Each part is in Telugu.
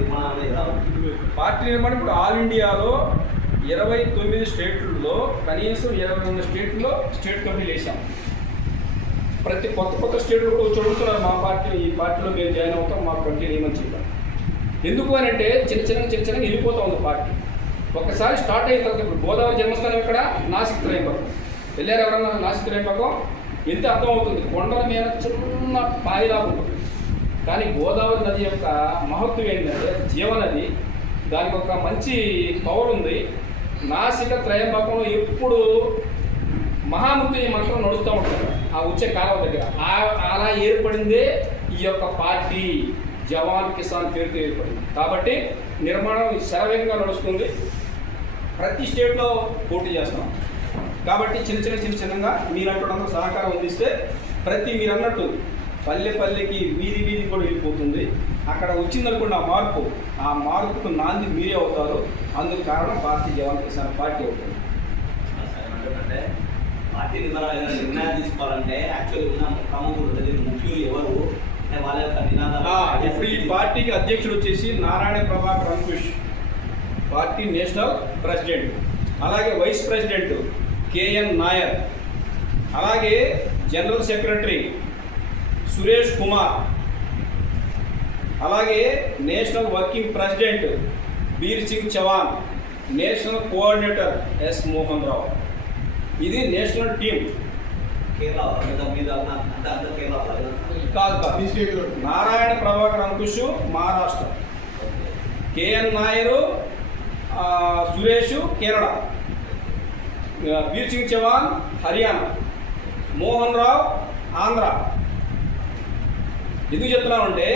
నిర్మాణం ఎలా ఉంటుంది? పార్టీ నిర్మాణం ఇప్పుడు ఆల్ ఇండియాలో 29 స్టేట్లలో కనీసం 21 స్టేట్లో స్టేట్ కమిటీలు వేసాం. ప్రతి కొత్త స్టేట్లు కూడా చదువుతున్నారు మా పార్టీ, ఈ పార్టీలో మేము జాయిన్ అవుతాం, మా కమిటీ ఏమని చెప్పాం. ఎందుకు అని అంటే చిన్న వెళ్ళిపోతూ ఉంది పార్టీ. ఒక్కసారి స్టార్ట్ అయిన తర్వాత ఇప్పుడు గోదావరి జన్మస్థానం ఇక్కడ నాసిక్ త్రయంబకం వెళ్ళారు. ఎవరన్నా నాసిక్ త్రయంబకం ఎంత అర్థం అవుతుంది, కొండల మీద చిన్న పాయిలాగా ఉంటుంది. కానీ గోదావరి నది యొక్క మహత్వం ఏంటంటే జీవనది, దానికి ఒక మంచి పవర్ ఉంది. నాసిక త్రయంబకంలో ఎప్పుడు మహామృత్యుంజయ మంత్రం నడుస్తూ ఉంటారు ఆ వచ్చే కాలం దగ్గర. అలా ఏర్పడిందే ఈ యొక్క పార్టీ జవాన్ కిసాన్ పేరుతో ఏర్పడింది. కాబట్టి నిర్మాణం శరవేగంగా నడుస్తుంది. ప్రతి స్టేట్లో పోటీ చేస్తాం. కాబట్టి చిన్నగా మీరంటున్నంత సహకారం అందిస్తే మీరు అన్నట్టు పల్లెకి వీధి కూడా వెళ్ళిపోతుంది. అక్కడ వచ్చిందనుకోండి ఆ మార్పుకు నాంది మీరే అవుతారు. అందుకు కారణం భారతీయ జవాన్ కిసాన్ పార్టీ అవుతుంది. అంటే పార్టీ నిర్ణయాలు తీసుకోవాలంటే యాక్చువల్ ఉన్న ప్రముఖులు ముఖ్యులు ఎవరు, వాళ్ళ యొక్క నినాదాలు. ఇప్పుడు ఈ పార్టీకి అధ్యక్షుడు వచ్చేసి Narayana Prabhakar Ankush, party national president. అలాగే వైస్ ప్రెసిడెంట్ కేఎన్ నాయర్, అలాగే జనరల్ సెక్రటరీ సురేష్ కుమార్, అలాగే national working president Bir Singh Chavan, national coordinator S Mohan Rao. ఇది నేషనల్ టీమ్. కాదు, నారాయణ ప్రభాకర్ అంకుష్ మహారాష్ట్ర, కేఎన్ నాయరు సురేష్ కేరళ, బీర్ సింగ్ చవాన్ హర్యానా, మోహన్ రావు ఆంధ్ర. ఎందుకు చెప్తున్నామంటే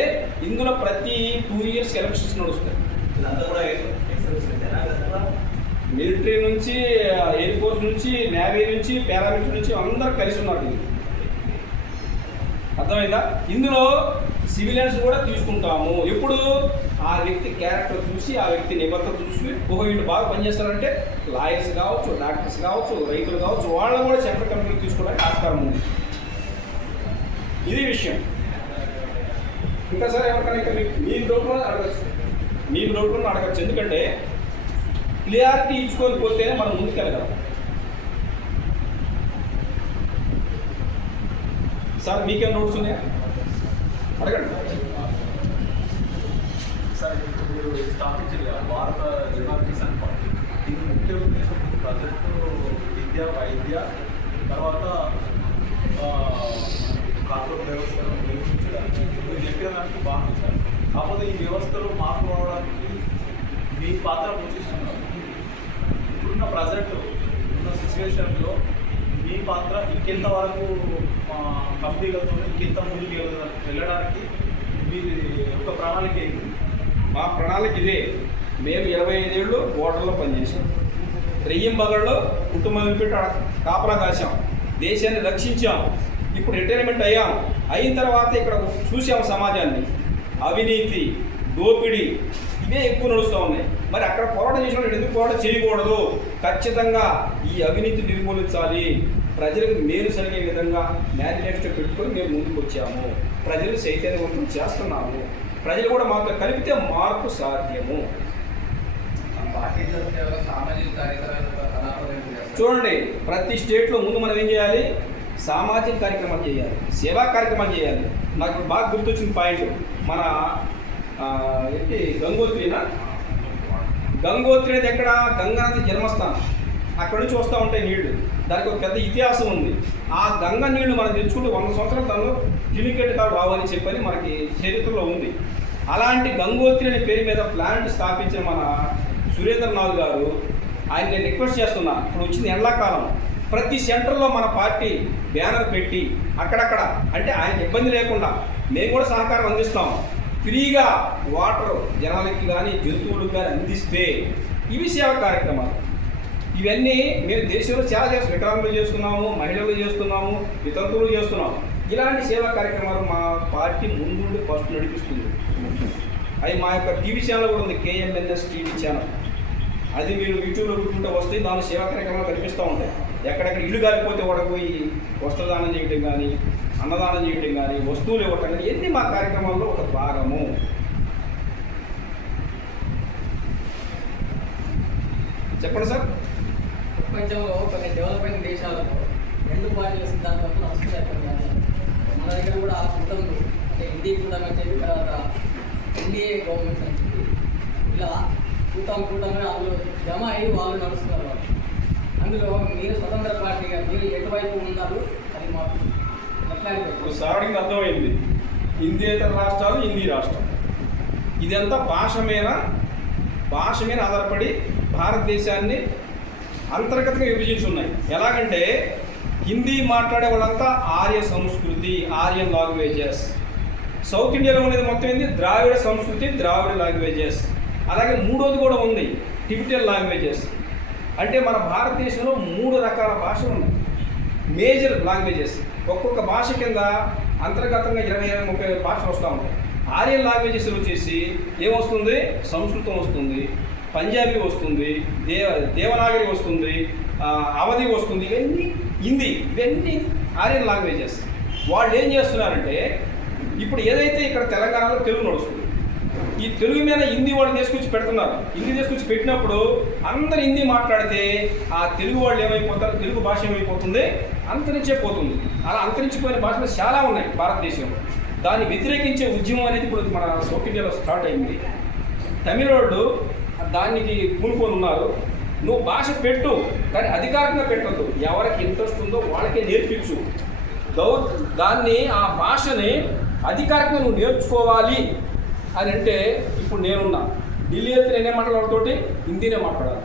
ఇందులో ప్రతి 2 years ఎలక్షన్స్ నడుస్తాయి. మిలిటరీ నుంచి, ఎయిర్ ఫోర్స్ నుంచి, నేవీ నుంచి, పారామిలిటరీ నుంచి అందరూ కలిసి ఉన్నారు. అర్థమైందా? ఇందులో సివిలియన్స్ కూడా తీసుకుంటాము. ఎప్పుడు ఆ వ్యక్తి క్యారెక్టర్ చూసి, ఆ వ్యక్తి నిబద్ధత చూసి, వీళ్ళు బాగా పనిచేస్తారంటే లాయర్స్ కావచ్చు, డాక్టర్స్ కావచ్చు, రైతులు కావచ్చు, వాళ్ళని కూడా సెంట్రల్ కమిటీకి తీసుకోవడానికి ఆస్కారం ఉంది. ఇది విషయం. ఇంకా సార్ ఎవరికైనా ఇంకా మీ డౌట్లో అడగచ్చు. ఎందుకంటే క్లియారిటీ ఇచ్చుకొని పోతేనే మనం ముందుకెళ్ళగలం. సార్ మీకేం నోట్స్ ఉన్నాయా అడగండి. సార్ ఇప్పుడు స్థాపించింది భారత జవాన్ కిసాన్ పార్టీ. దీని ముఖ్య ఉద్దేశం ప్రజలకు విద్య, వైద్య, తర్వాత కార్పొరేట్ వ్యవస్థను నిర్మించడానికి మీరు చెప్పిన దానికి బాగుంది సార్. కాకపోతే ఈ వ్యవస్థలో మార్పు రావడానికి మీ పాత్ర పోషిస్తున్నారు. ఇప్పుడున్న ప్రజెంట్ ఉన్న సిచ్యువేషన్లో మీ పాత్ర ఇంకెంత వరకు కంపెనీలతో ఇంకెంత ముందుకు వెళ్ళడానికి మీ ఒక ప్రణాళిక ఏంటి? మా ప్రణాళిక ఇదే. మేము 25 ఏళ్ళు బోర్డర్లో పనిచేసాం. రెయ్యంబగల్లో కుటుంబం పెట్టి కాపలా కాసాం, దేశాన్ని రక్షించాం. ఇప్పుడు రిటైర్మెంట్ అయ్యాం. అయిన తర్వాత ఇక్కడ చూసాం సమాజాన్ని, అవినీతి, దోపిడీ ఇవే ఎక్కువ నడుస్తూ ఉన్నాయి. మరి అక్కడ పోరాటం చేసినప్పుడు ఎందుకు పోరాటం చేయకూడదు? ఖచ్చితంగా ఈ అవినీతి నిర్మూలించాలి, ప్రజలకు మేలు జరిగే విధంగా మేనిఫెస్టో పెట్టుకొని మేము ముందుకు వచ్చాము. ప్రజలు చైతన్యవంతం చేస్తున్నాము. ప్రజలు కూడా మాతో కలిపితే మార్పు సాధ్యము. చూడండి, ప్రతి స్టేట్లో ముందు మనం ఏం చేయాలి? సామాజిక కార్యక్రమాలు చేయాలి, సేవా కార్యక్రమాలు చేయాలి. నాకు బాగా గుర్తొచ్చిన పాయింట్, మన ఏంటి గంగోత్రి అనేది ఎక్కడ? గంగానది జన్మస్థానం. అక్కడ నుంచి వస్తూ ఉంటాయి నీళ్లు. దానికి ఒక పెద్ద ఇతిహాసం ఉంది. ఆ గంగ నీళ్లు మనం తెచ్చుకుంటే 100 సంవత్సరాల తను లిమిటెడ్ కాదు రావని చెప్పని మనకి చరిత్రలో ఉంది. అలాంటి గంగోత్రి అనే పేరు మీద ప్లాంట్ స్థాపించిన మన సురేంద్రనాథ్ గారు, ఆయన నేను రిక్వెస్ట్ చేస్తున్నా, ఇప్పుడు వచ్చింది ఎండాకాలం, ప్రతి సెంటర్లో మన పార్టీ బ్యానర్ పెట్టి అక్కడక్కడ, అంటే ఆయనకి ఇబ్బంది లేకుండా మేము కూడా సహకారం అందిస్తాం. ఫ్రీగా వాటర్ జనాలకి కానీ జంతువులకు కానీ అందిస్తే ఇవి సేవా కార్యక్రమాలు. ఇవన్నీ మేము దేశంలో చాలా చేస్తున్నాం. వికలాంగులు చేస్తున్నాము, మహిళలు చేస్తున్నాము, వితంతువులు చేస్తున్నాము. ఇలాంటి సేవా కార్యక్రమాలు మా పార్టీ ముందుండి ఫస్ట్ నడిపిస్తుంది. అది మా యొక్క టీవీ ఛానల్ కూడా ఉంది, KMNS టీవీ ఛానల్. అది మీరు యూట్యూబ్లో కూర్చుంటే వస్తే దాని సేవా కార్యక్రమాలు కనిపిస్తూ ఉంటాయి. ఎక్కడెక్కడ ఇల్లు కాలిపోతే పోయి వస్త్రదానం చేయటం కానీ, అన్నదానం చేయటం కానీ, వస్తువులు ఇవ్వటం కానీ, ఇవన్నీ మా కార్యక్రమాల్లో ఒక భాగము. చెప్పండి సార్. ప్రపంచంలో కొన్ని డెవలపింగ్ దేశాలలో 2 పార్టీల సిద్ధాంతం నడుస్తున్నాయి. మన దగ్గర కూడా ఆ కూటములు అంటే హిందీ కూటమి అని చెప్పి తర్వాత ఎన్డీఏ గవర్నమెంట్ అని చెప్పి ఇలా కూటమి అందులో జమ అయ్యి వాళ్ళు నడుస్తున్నారు. అందులో మీరు స్వతంత్ర పార్టీగా మీరు ఎటువైపు ఉన్నారు అది మాకు ఇప్పుడు సార్కి అర్థమైంది. హిందీయేతర రాష్ట్రాలు, హిందీ రాష్ట్రం, ఇదంతా భాష మీద ఆధారపడి భారతదేశాన్ని అంతర్గతంగా విభజించి ఉన్నాయి. ఎలాగంటే హిందీ మాట్లాడే వాళ్ళంతా ఆర్య సంస్కృతి, ఆర్యన్ లాంగ్వేజెస్. సౌత్ ఇండియాలో ఉండేది మొత్తం ఏంది ద్రావిడ సంస్కృతి, ద్రావిడ లాంగ్వేజెస్. అలాగే మూడోది కూడా ఉంది టిబెటియన్ లాంగ్వేజెస్. అంటే మన భారతదేశంలో 3 రకాల భాషలు ఉన్నాయి, మేజర్ లాంగ్వేజెస్. ఒక్కొక్క భాష కింద అంతర్గతంగా 20-30 భాషలు వస్తూ ఉంటాయి. ఆర్యన్ లాంగ్వేజెస్ వచ్చేసి ఏమొస్తుంది, సంస్కృతం వస్తుంది, పంజాబీ వస్తుంది, దేవనాగరి వస్తుంది, అవధి వస్తుంది, ఇవన్నీ ఆర్యన్ లాంగ్వేజెస్. వాళ్ళు ఏం చేస్తున్నారంటే ఇప్పుడు ఏదైతే ఇక్కడ తెలంగాణలో తెలుగు నడుస్తుంది, ఈ తెలుగు మీద హిందీ వాళ్ళు తీసుకొచ్చి పెడుతున్నారు. హిందీ తీసుకొచ్చి పెట్టినప్పుడు అందరు హిందీ మాట్లాడితే ఆ తెలుగు వాళ్ళు ఏమైపోతారు, తెలుగు భాష ఏమైపోతుంది, అంతరించే పోతుంది. అలా అంతరించిపోయిన భాషలు చాలా ఉన్నాయి భారతదేశంలో. దాన్ని వ్యతిరేకించే ఉద్యమం అనేది ఇప్పుడు మన సౌత్ ఇండియాలో స్టార్ట్ అయింది. తమిళ వాళ్ళు దానికి పూనుకొని ఉన్నారు. నువ్వు భాష పెట్టు, కానీ అధికారికంగా పెట్టద్దు, ఎవరికి ఇంట్రెస్ట్ ఉందో వాళ్ళకే నేర్పించు. దాన్ని ఆ భాషని అధికారికంగా నువ్వు నేర్చుకోవాలి అని అంటే ఇప్పుడు నేనున్నా ఢిల్లీ వెళ్తే నేనే మాట్లాడేవాడితోటి హిందీనే మాట్లాడాలి.